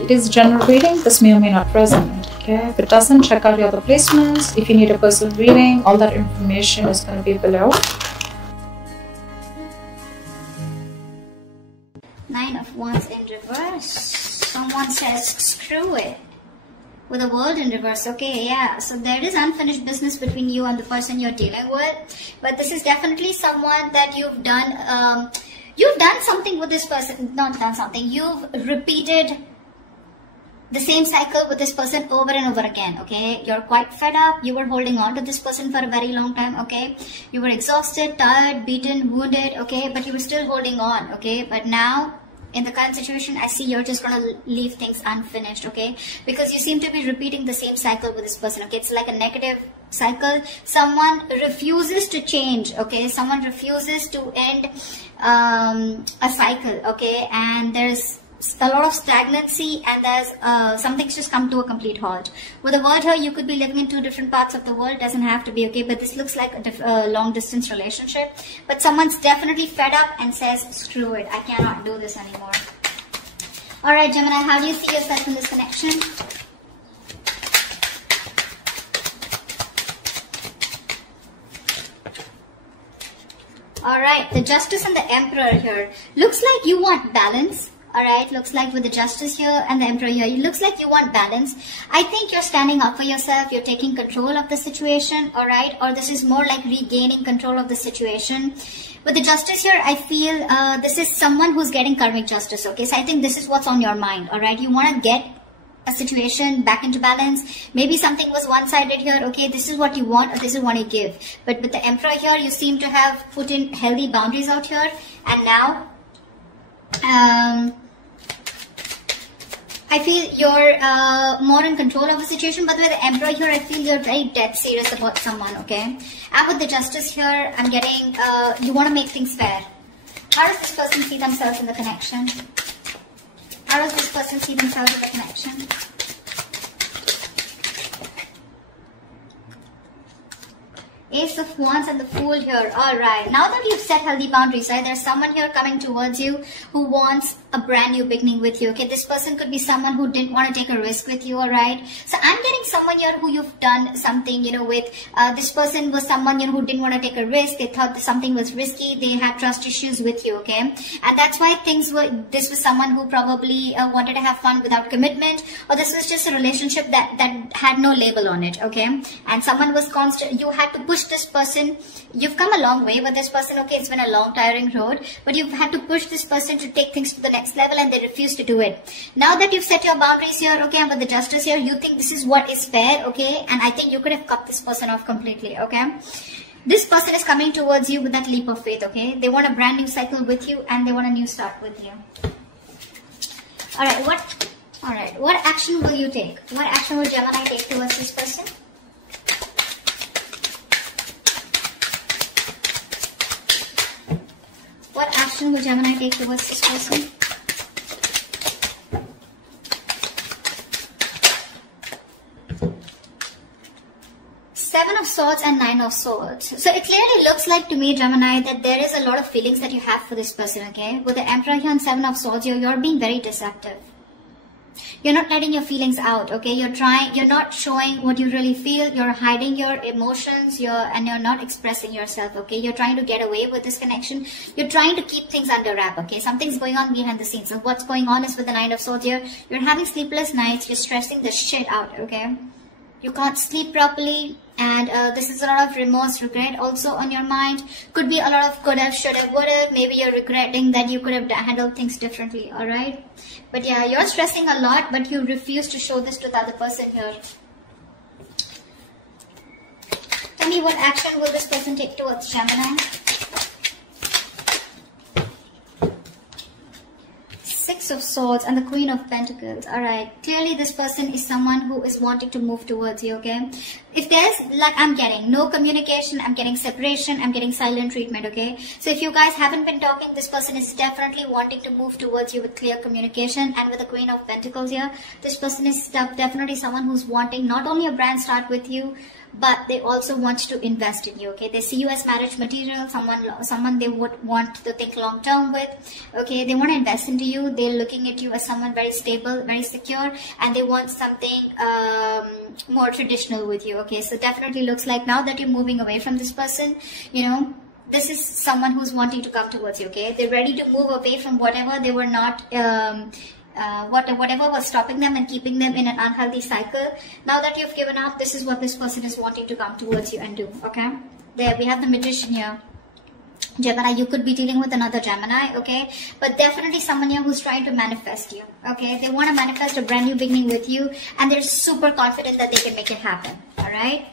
it is general reading. This may or may not resonate. Okay, if it doesn't, check out your other placements. If you need a personal reading, all that information is going to be below. Nine of Wands in reverse. Someone says, screw it. With the World in reverse. Okay, yeah. So there is unfinished business between you and the person you're dealing with. But this is definitely someone that you've done something with this person. Not done something. You've repeated the same cycle with this person over and over again. Okay, you're quite fed up. You were holding on to this person for a very long time. Okay, you were exhausted, tired, beaten, wounded. Okay, but you were still holding on. Okay, but now in the current situation, I see you're just gonna leave things unfinished. Okay, because you seem to be repeating the same cycle with this person. Okay, it's like a negative cycle. Someone refuses to change. Okay, someone refuses to end a cycle. Okay, and there's a lot of stagnancy, and there's something's just come to a complete halt. With the word here, you could be living in two different parts of the world. Doesn't have to be. Okay, but this looks like a long distance relationship. But someone's definitely fed up and says, screw it, I cannot do this anymore. All right, Gemini, how do you see yourself in this connection? All right, the Justice and the Emperor here. Looks like you want balance. Alright, looks like with the Justice here and the Emperor here, it looks like you want balance. I think you're standing up for yourself, you're taking control of the situation, alright, or this is more like regaining control of the situation. With the Justice here, I feel this is someone who's getting karmic justice, okay, so I think this is what's on your mind, alright, you want to get a situation back into balance. Maybe something was one-sided here, okay, this is what you want or this is what you give. But with the Emperor here, you seem to have put in healthy boundaries out here, and now I feel you're more in control of the situation, but with the Emperor here, I feel you're very dead serious about someone, okay? And with the Justice here, I'm getting, you want to make things fair. How does this person see themselves in the connection? How does this person see themselves in the connection? Ace of Wands and the Fool here. Alright, now that you've set healthy boundaries, right, there's someone here coming towards you who wants a brand new beginning with you. Okay, this person could be someone who didn't want to take a risk with you. Alright, so I'm getting someone here who you've done something, you know, with. This person was someone, you know, who didn't want to take a risk. They thought that something was risky. They had trust issues with you. Okay, and that's why things were. This was someone who probably wanted to have fun without commitment, or this was just a relationship that had no label on it. Okay, and someone was constant. You had to push this person. You've come a long way with this person. Okay, it's been a long, tiring road, but you've had to push this person to take things to the next level, and they refuse to do it. Now that you've set your boundaries here, okay, and with the Justice here, you think this is what is fair, okay, and I think you could have cut this person off completely. Okay, this person is coming towards you with that leap of faith. Okay, they want a brand new cycle with you, and they want a new start with you. All right, what action will you take? What action will Gemini take towards this person? What action will Gemini take towards this person? Seven of Swords and Nine of Swords. So it clearly looks like to me, Gemini, that there is a lot of feelings that you have for this person, okay? With the Emperor here and Seven of Swords, you're being very deceptive. You're not letting your feelings out, okay? You're not showing what you really feel. You're hiding your emotions, and you're not expressing yourself, okay? You're trying to get away with this connection. You're trying to keep things under wrap, okay? Something's going on behind the scenes. So what's going on is with the Nine of Swords here, you're having sleepless nights. You're stressing the shit out, okay? You can't sleep properly, and this is a lot of remorse, regret also on your mind. Could be a lot of could have, should have, would have. Maybe you're regretting that you could have handled things differently, alright? But yeah, you're stressing a lot, but you refuse to show this to the other person here. Tell me, what action will this person take towards Gemini? Six of Swords and the Queen of Pentacles. Alright, clearly this person is someone who is wanting to move towards you, okay? If there's, like, I'm getting no communication, I'm getting separation, I'm getting silent treatment, okay? So if you guys haven't been talking, this person is definitely wanting to move towards you with clear communication. And with the Queen of Pentacles here, this person is definitely someone who's wanting not only a brand start with you, but they also want to invest in you. Okay, they see you as marriage material, someone they would want to think long term with. Okay, they want to invest into you. They're looking at you as someone very stable, very secure, and they want something more traditional with you. Okay, so definitely looks like now that you're moving away from this person, you know, this is someone who's wanting to come towards you. Okay, they're ready to move away from whatever they were not whatever was stopping them and keeping them in an unhealthy cycle. Now that you've given up, this is what this person is wanting to come towards you and do. Okay, there we have the Magician here. Gemini, you could be dealing with another Gemini, okay, but definitely someone here who's trying to manifest you. Okay, they want to manifest a brand new beginning with you, and they're super confident that they can make it happen. All right,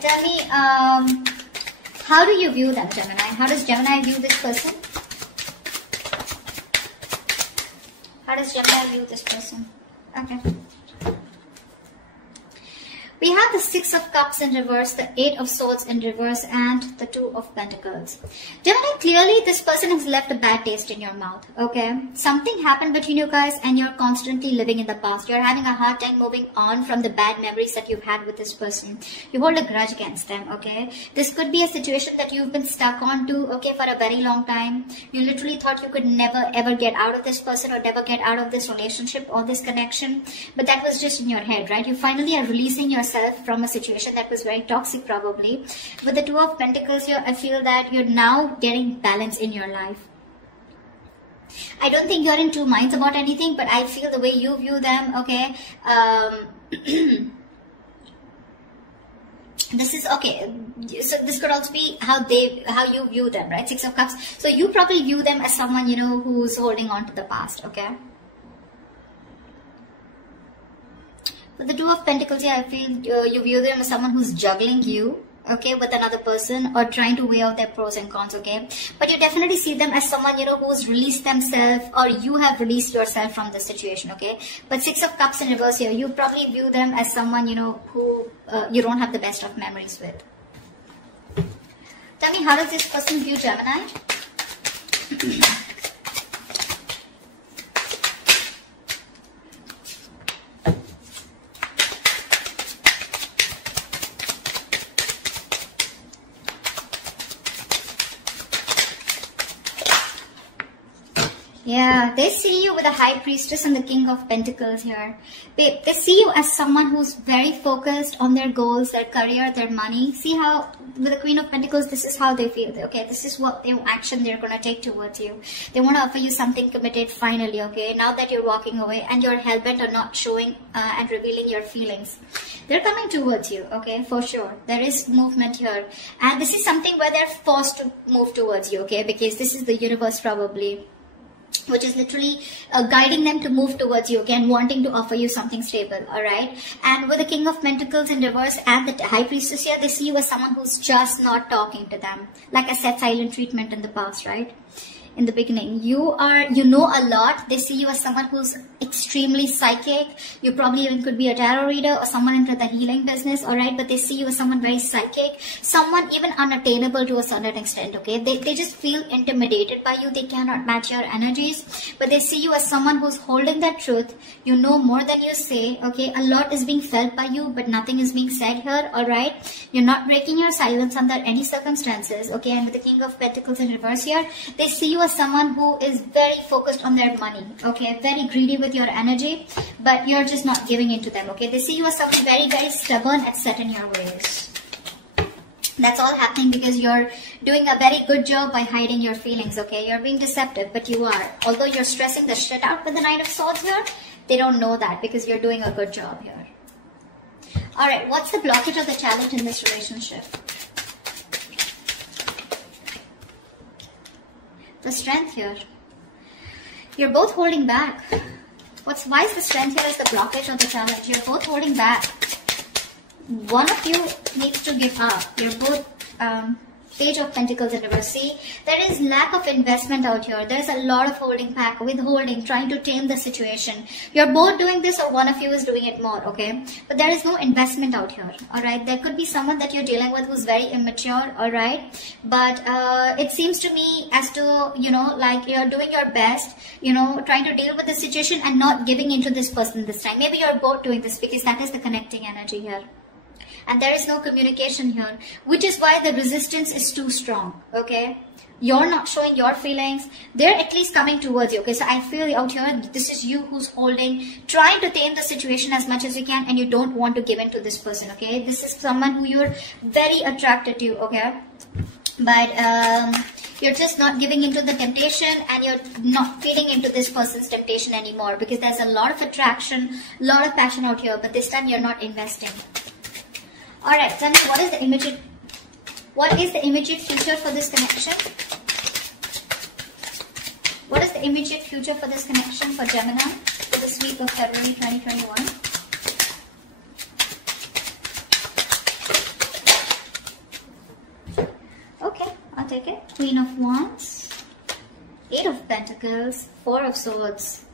tell me, how do you view them, Gemini? How does Gemini view this person? How does Gemini view this person? Okay. We have the Six of Cups in reverse, the Eight of Swords in reverse, and the Two of Pentacles. Gemini, clearly this person has left a bad taste in your mouth, okay? Something happened between you guys and you're constantly living in the past. You're having a hard time moving on from the bad memories that you've had with this person. You hold a grudge against them, okay? This could be a situation that you've been stuck on to, okay, for a very long time. You literally thought you could never ever get out of this person or never get out of this relationship or this connection. But that was just in your head, right? You finally are releasing yourself from a situation that was very toxic probably. With the Two of Pentacles here, I feel that you're now getting balance in your life. I don't think you're in two minds about anything, but I feel the way you view them, okay, this is okay. So this could also be how you view them, right? Six of Cups. So you probably view them as someone, you know, who's holding on to the past, okay? With the Two of Pentacles here, I feel you view them as someone who's juggling you, okay, with another person, or trying to weigh out their pros and cons, okay? But you definitely see them as someone, you know, who's released themselves, or you have released yourself from the situation, okay? But Six of Cups in reverse here, you probably view them as someone, you know, who you don't have the best of memories with. Tell me, how does this person view Gemini? Yeah, they see you with the High Priestess and the King of Pentacles here. They see you as someone who's very focused on their goals, their career, their money. See how with the Queen of Pentacles, this is how they feel. Okay, this is what action they're going to take towards you. They want to offer you something committed finally, okay? Now that you're walking away and you're hell-bent on not showing and revealing your feelings. They're coming towards you, okay, for sure. There is movement here. And this is something where they're forced to move towards you, okay? Because this is the universe probably, which is literally guiding them to move towards you, okay, and wanting to offer you something stable, all right? And with the King of Pentacles in reverse and the High Priestess here, they see you as someone who's just not talking to them, like I said, silent treatment in the past, right? In the beginning, you know a lot. They see you as someone who's extremely psychic. You probably even could be a tarot reader or someone into the healing business, all right? But they see you as someone very psychic, someone even unattainable to a certain extent, okay? They just feel intimidated by you. They cannot match your energies, but they see you as someone who's holding that truth. You know more than you say, okay? A lot is being felt by you, but nothing is being said here, all right? You're not breaking your silence under any circumstances, okay? And with the King of Pentacles in reverse here, they see you as someone who is very focused on their money, okay, very greedy with your energy, but you're just not giving in to them, okay? They see you as someone very, very stubborn and set in your ways. That's all happening because you're doing a very good job by hiding your feelings, okay? You're being deceptive, but you are. Although you're stressing the shit out with the Knight of Swords here, they don't know that because you're doing a good job here. Alright, what's the blockage or the challenge in this relationship? The Strength here. You're both holding back. Why is the Strength here as the blockage or the challenge? You're both holding back. One of you needs to give up. You're both Page of Pentacles in reverse. See, there is lack of investment out here. There's a lot of holding back, withholding, trying to tame the situation. You're both doing this or one of you is doing it more, okay? But there is no investment out here, alright? There could be someone that you're dealing with who's very immature, alright? But it seems to me as to, you know, like you're doing your best, you know, trying to deal with the situation and not giving into this person this time. Maybe you're both doing this because that is the connecting energy here. and there is no communication here, which is why the resistance is too strong. Okay, you're not showing your feelings. They're at least coming towards you. Okay, so I feel out here, this is you who's holding, trying to tame the situation as much as you can, and you don't want to give in to this person. Okay, this is someone who you're very attracted to. Okay, but you're just not giving into the temptation, and you're not feeding into this person's temptation anymore, because there's a lot of attraction, a lot of passion out here, but this time you're not investing. All right, tell me, what is the immediate future for this connection? What is the immediate future for this connection for Gemini for this week of February 2021? Okay, I'll take it. Queen of Wands, 8 of Pentacles, 4 of Swords.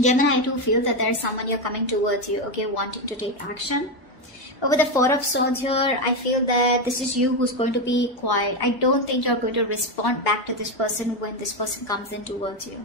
Gemini, I do feel that there is someone you're coming towards you, okay, wanting to take action. With the 4 of Swords here, I feel that this is you who's going to be quiet. I don't think you're going to respond back to this person when this person comes in towards you.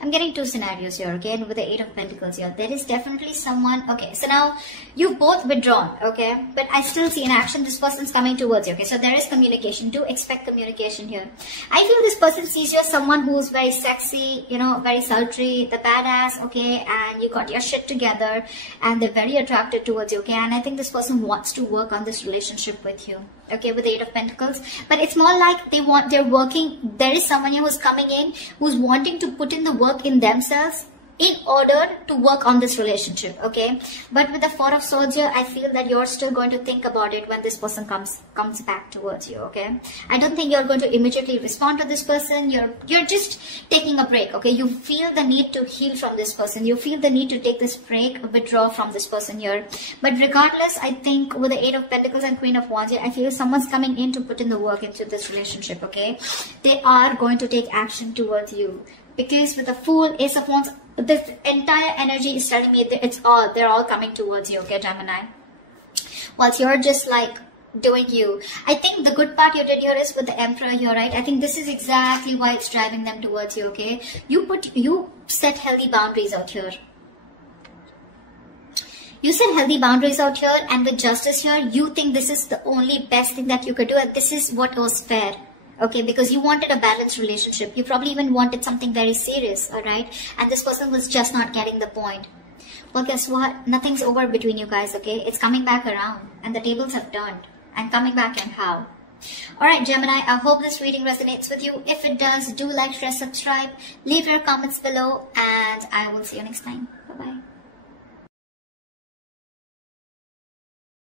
I'm getting 2 scenarios here, okay, and with the 8 of Pentacles here, there is definitely someone, okay, so now you've both withdrawn, okay, but I still see in action this person's coming towards you, okay, so there is communication. Do expect communication here. I feel this person sees you as someone who's very sexy, you know, very sultry, the badass, okay, and you got your shit together, and they're very attracted towards you, okay, and I think this person wants to work on this relationship with you, okay, with the 8 of Pentacles, but it's more like they're working, there is someone here who's coming in, who's wanting to put in the work in themselves in order to work on this relationship, okay, but with the 4 of Swords here, I feel that you're still going to think about it when this person comes back towards you, okay. I don't think you're going to immediately respond to this person. You're just taking a break, okay. You feel the need to heal from this person. You feel the need to take this break, withdraw from this person here, but regardless, I think with the 8 of Pentacles and Queen of Wands here, I feel someone's coming in to put in the work into this relationship, okay. They are going to take action towards you, because with the Fool, Ace of Wands, this entire energy is telling me that they're all coming towards you, okay, Gemini. Whilst you're just like doing you. I think the good part you did here is with the Emperor here, right? I think this is exactly why it's driving them towards you, okay? You set healthy boundaries out here. You set healthy boundaries out here, and with Justice here, you think this is the only best thing that you could do, and this is what was fair. Okay, because you wanted a balanced relationship. You probably even wanted something very serious, alright? And this person was just not getting the point. Well, guess what? Nothing's over between you guys, okay? It's coming back around, and the tables have turned. And coming back and how? Alright, Gemini, I hope this reading resonates with you. If it does, do like, share, subscribe, leave your comments below, and I will see you next time. Bye-bye.